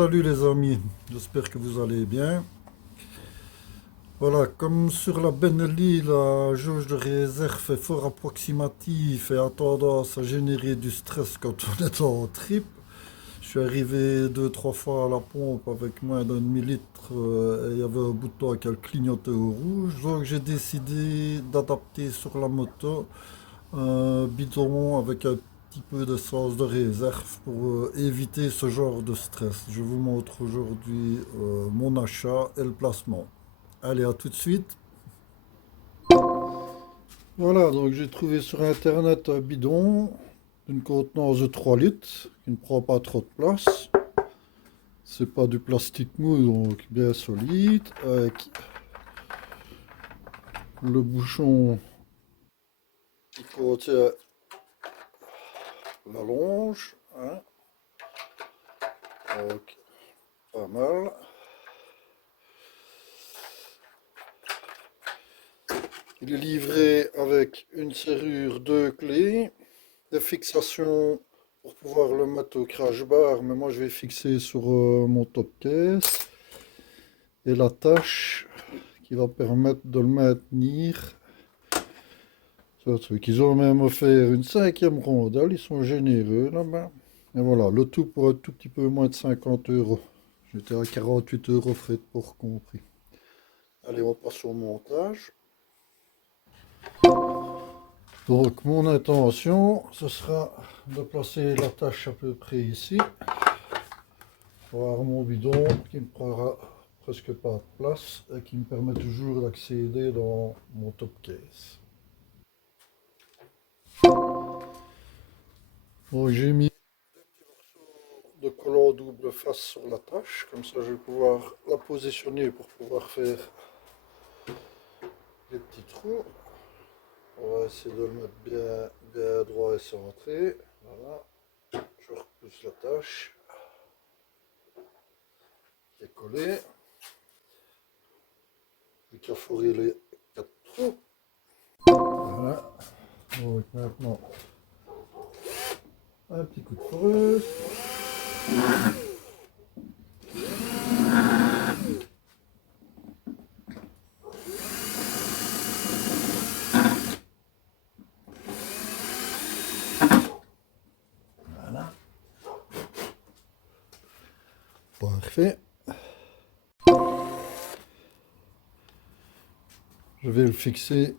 Salut les amis, j'espère que vous allez bien. Voilà, comme sur la Benelli, la jauge de réserve est fort approximative et a tendance à générer du stress quand on est en trip. Je suis arrivé deux, trois fois à la pompe avec moins d'un demi-litre et il y avait un bouton qui clignotait au rouge. Donc j'ai décidé d'adapter sur la moto un bidon avec un petit peu d'essence de réserve pour éviter ce genre de stress. Je vous montre aujourd'hui mon achat et le placement. Allez, à tout de suite. Voilà, donc j'ai trouvé sur internet un bidon d'une contenance de 3 litres qui ne prend pas trop de place. C'est pas du plastique mou, donc bien solide, avec le bouchon qui contient la longe, hein, donc pas mal. Il est livré avec une serrure de clés, des fixations pour pouvoir le mettre au crash bar, mais moi je vais fixer sur mon top case, et l'attache qui va permettre de le maintenir. Ce truc. Ils ont même offert une cinquième rondelle, ils sont généreux là-bas. Et voilà, le tout pour un tout petit peu moins de 50 euros. J'étais à 48 euros frais de port compris. Allez, on passe au montage. Donc mon intention, ce sera de placer l'attache à peu près ici. Pour avoir mon bidon qui ne prendra presque pas de place et qui me permet toujours d'accéder dans mon top case. Bon, j'ai mis de collant double face sur l'attache, comme ça je vais pouvoir la positionner pour pouvoir faire les petits trous. On va essayer de le mettre bien droit et centré. Voilà. Je repousse l'attache qui est collée. Plus qu'à fourrer les 4 trous. Voilà. Donc maintenant, un petit coup de foreuse. Voilà. Parfait. Je vais le fixer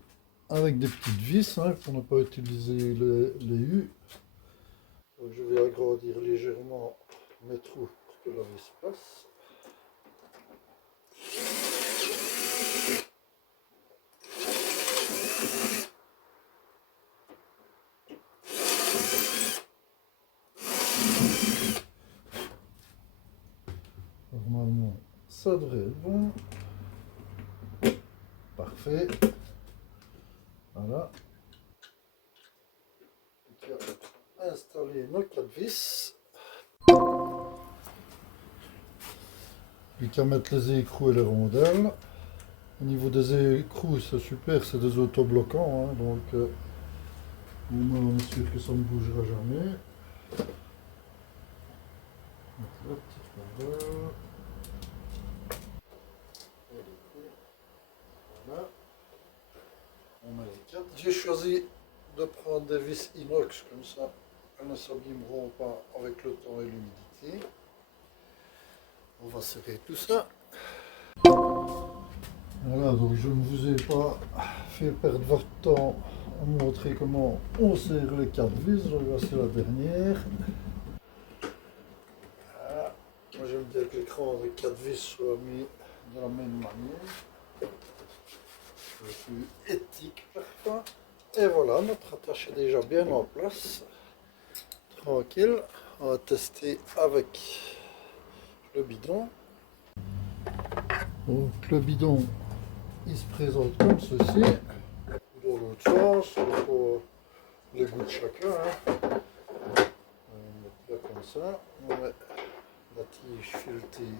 avec des petites vis pour ne pas utiliser les U. Donc je vais agrandir légèrement mes trous pour que la vis passe. Normalement, ça devrait être bon. Parfait. Voilà. Donc, on va installer nos 4 vis. Puis qu'à mettre les écrous et les rondelles. Au niveau des écrous, c'est super, c'est des autobloquants. Donc, au moins on est sûr que ça ne bougera jamais. La petite rondelle. Voilà. On met les 4. J'ai choisi de prendre des vis inox comme ça. Elles ne s'abîmeront pas avec le temps et l'humidité. On va serrer tout ça. Voilà, donc je ne vous ai pas fait perdre votre temps à montrer comment on serre les 4 vis. Donc voici la dernière. Voilà. Moi j'aime bien que l'écran avec 4 vis soit mis de la même manière. Je suis éthique parfois. Et voilà, notre attache est déjà bien en place. Tranquille. On va tester avec le bidon. Donc le bidon, il se présente comme ceci. Dans l'autre sens, il faut les goûts de chacun. On met bien comme ça. On met la tige filetée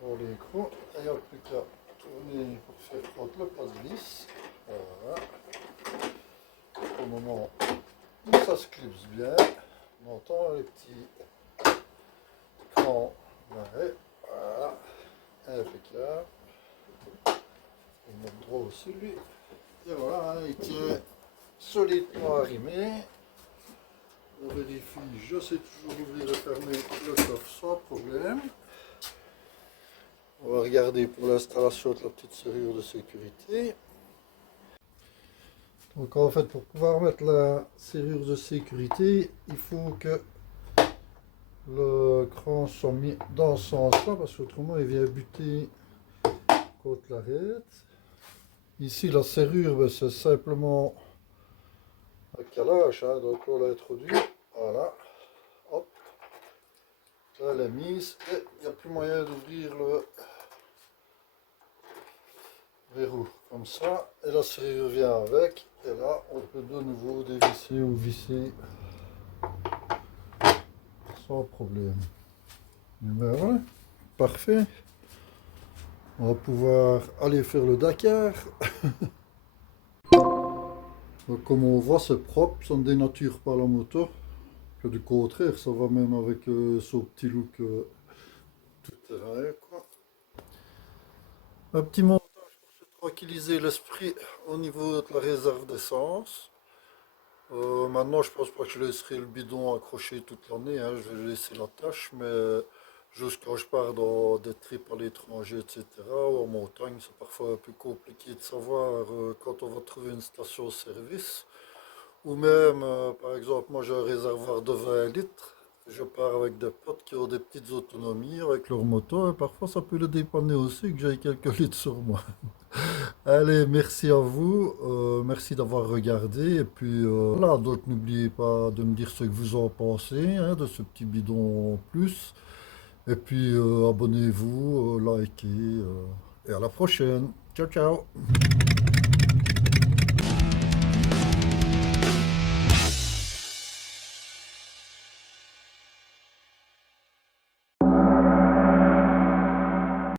dans l'écrou. Il n'y a plus qu'à tourner pour faire prendre le passe-vis. Voilà. Au moment où ça se clipse bien, on entend les petits crans Ouais, voilà, impeccable. On met droit aussi lui. Et voilà, il tient solidement arrimé. On vérifie, je sais toujours ouvrir et fermer le coffre sans problème. On va regarder pour l'installation de la petite serrure de sécurité. Donc en fait, pour pouvoir mettre la serrure de sécurité, il faut que le cran soit mis dans ce sens-là, parce qu'autrement il vient buter contre l'arête. Ici, la serrure, ben, c'est simplement un calage, hein, donc on l'a introduit. Voilà, hop, là elle est mise et il n'y a plus moyen d'ouvrir le verrou comme ça. Et la serrure vient avec, et là on peut de nouveau dévisser ou visser sans problème. Et ben voilà, parfait. On va pouvoir aller faire le Dakar. Donc, comme on voit, c'est propre, ça ne dénature pas la moto. Que du contraire, ça va même avec son petit look tout terrain, quoi. Un petit montage pour se tranquilliser l'esprit au niveau de la réserve d'essence. Maintenant, je pense pas que je laisserai le bidon accroché toute l'année, hein, je vais laisser la tâche, mais juste quand je pars dans des trips à l'étranger, etc., ou en montagne, c'est parfois un peu compliqué de savoir quand on va trouver une station-service. Ou même, par exemple, moi j'ai un réservoir de 20 litres. Je pars avec des potes qui ont des petites autonomies avec leur moto et parfois ça peut le dépanner aussi que j'ai quelques litres sur moi. Allez, merci à vous, merci d'avoir regardé et puis voilà, donc n'oubliez pas de me dire ce que vous en pensez hein, de ce petit bidon en plus. Et puis abonnez-vous, likez et à la prochaine. Ciao ciao.